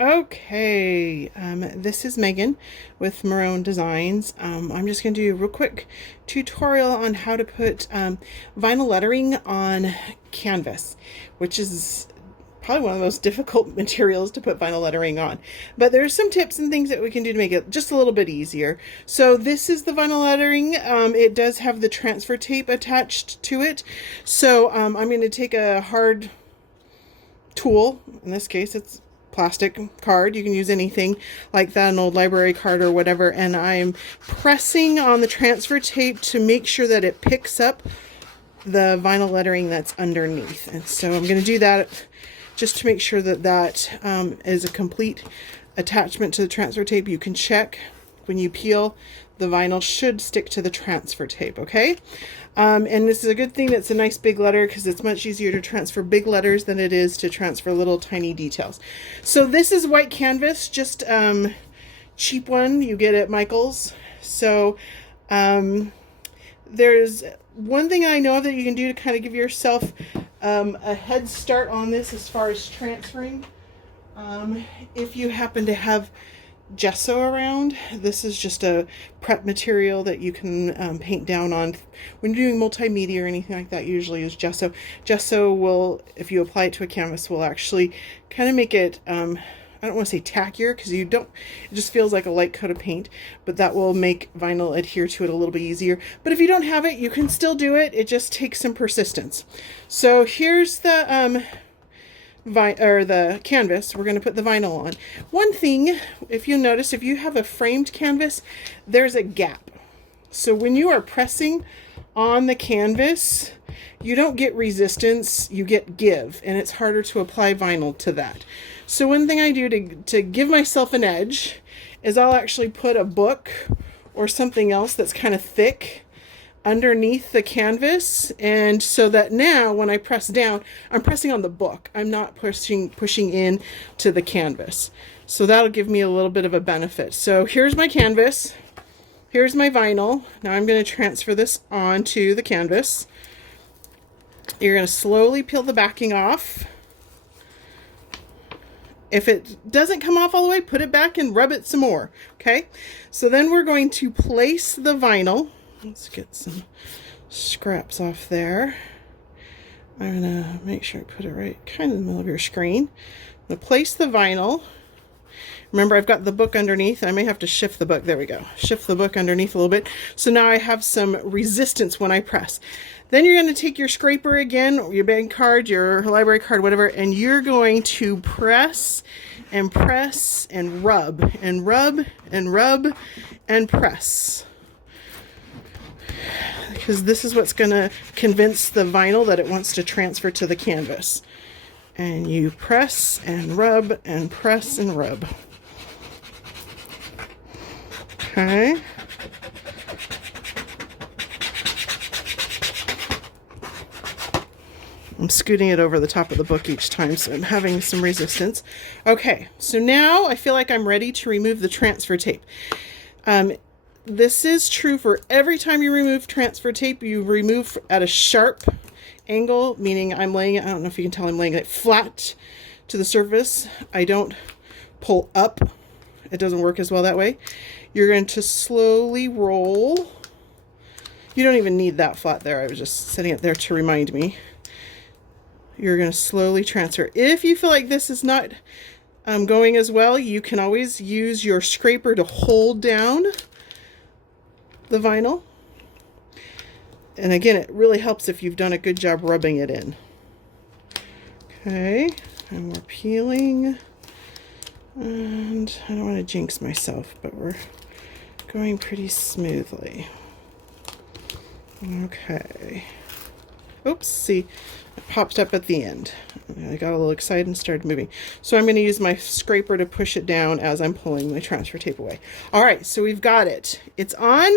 Okay, this is Megan with Maroon Designs. I'm just going to do a real quick tutorial on how to put vinyl lettering on canvas, which is probably one of the most difficult materials to put vinyl lettering on. But there's some tips and things that we can do to make it just a little bit easier. So this is the vinyl lettering. It does have the transfer tape attached to it. So I'm going to take a hard tool. In this case, it's plastic card. You can use anything like that, an old library card or whatever. And I'm pressing on the transfer tape to make sure that it picks up the vinyl lettering that's underneath. And so I'm going to do that just to make sure that that is a complete attachment to the transfer tape. You can check when you peel, the vinyl should stick to the transfer tape, okay? And this is a good thing that's a nice big letter, because it's much easier to transfer big letters than it is to transfer little tiny details. So this is white canvas, just cheap one you get at Michael's. So there's one thing I know of that you can do to kind of give yourself a head start on this as far as transferring. If you happen to have gesso around, this is just a prep material that you can paint down on. When you're doing multimedia or anything like that, usually use gesso. Gesso will, if you apply it to a canvas, will actually kind of make it, I don't want to say tackier, because you don't, it just feels like a light coat of paint, but that will make vinyl adhere to it a little bit easier. But if you don't have it, you can still do it. It just takes some persistence. So here's the the canvas. We're going to put the vinyl on. One thing, if you notice, if you have a framed canvas, there's a gap. So when you are pressing on the canvas, you don't get resistance, you get give, and it's harder to apply vinyl to that. So one thing I do to give myself an edge is I'll actually put a book or something else that's kind of thick underneath the canvas, and so that now when I press down, I'm pressing on the book. I'm not pushing in to the canvas. So that'll give me a little bit of a benefit. So here's my canvas. Here's my vinyl. Now I'm going to transfer this onto the canvas. You're going to slowly peel the backing off. If it doesn't come off all the way, put it back and rub it some more. Okay? So then we're going to place the vinyl. Let's get some scraps off there. I'm going to make sure I put it right kind of in the middle of your screen. I'm going to place the vinyl. Remember, I've got the book underneath. I may have to shift the book. There we go. Shift the book underneath a little bit. So now I have some resistance when I press. Then you're going to take your scraper again, your bank card, your library card, whatever, and you're going to press and press and rub and rub and rub and press. Because this is what's going to convince the vinyl that it wants to transfer to the canvas. And you press and rub and press and rub. Okay. I'm scooting it over the top of the book each time, so I'm having some resistance. Okay, so now I feel like I'm ready to remove the transfer tape. This is true for every time you remove transfer tape. You remove at a sharp angle, meaning I'm laying it, I don't know if you can tell, I'm laying it flat to the surface. I don't pull up. It doesn't work as well that way. You're going to slowly roll. You don't even need that flat there. I was just setting it there to remind me. You're going to slowly transfer. If you feel like this is not going as well, you can always use your scraper to hold down the vinyl. And again, it really helps if you've done a good job rubbing it in. Okay, and we're peeling. And I don't want to jinx myself, but we're going pretty smoothly. Okay. Oops, see, it popped up at the end. I got a little excited and started moving. So I'm going to use my scraper to push it down as I'm pulling my transfer tape away. All right, so we've got it. It's on.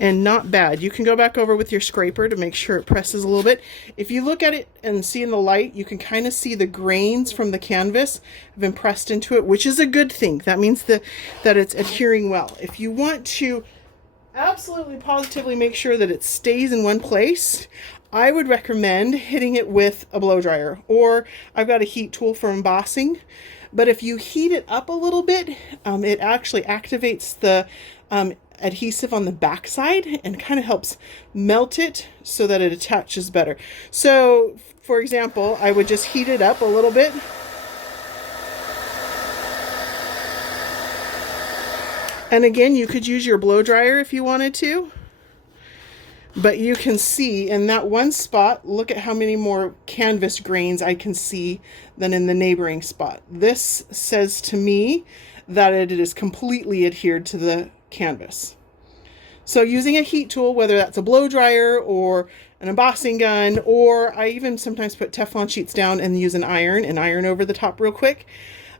And not bad. You can go back over with your scraper to make sure it presses a little bit. If you look at it and see in the light, you can kind of see the grains from the canvas have been pressed into it, which is a good thing. That means that it's adhering well. If you want to absolutely positively make sure that it stays in one place, I would recommend hitting it with a blow dryer, or I've got a heat tool for embossing. But if you heat it up a little bit, it actually activates the adhesive on the backside and kind of helps melt it so that it attaches better. So, for example, I would just heat it up a little bit. And again, you could use your blow dryer if you wanted to. But you can see in that one spot, look at how many more canvas grains I can see than in the neighboring spot. This says to me that it is completely adhered to the canvas. So using a heat tool, whether that's a blow dryer or an embossing gun, or I even sometimes put Teflon sheets down and use an iron over the top real quick,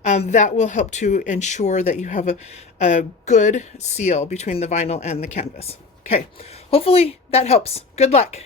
that will help to ensure that you have a good seal between the vinyl and the canvas. Okay, hopefully that helps. Good luck.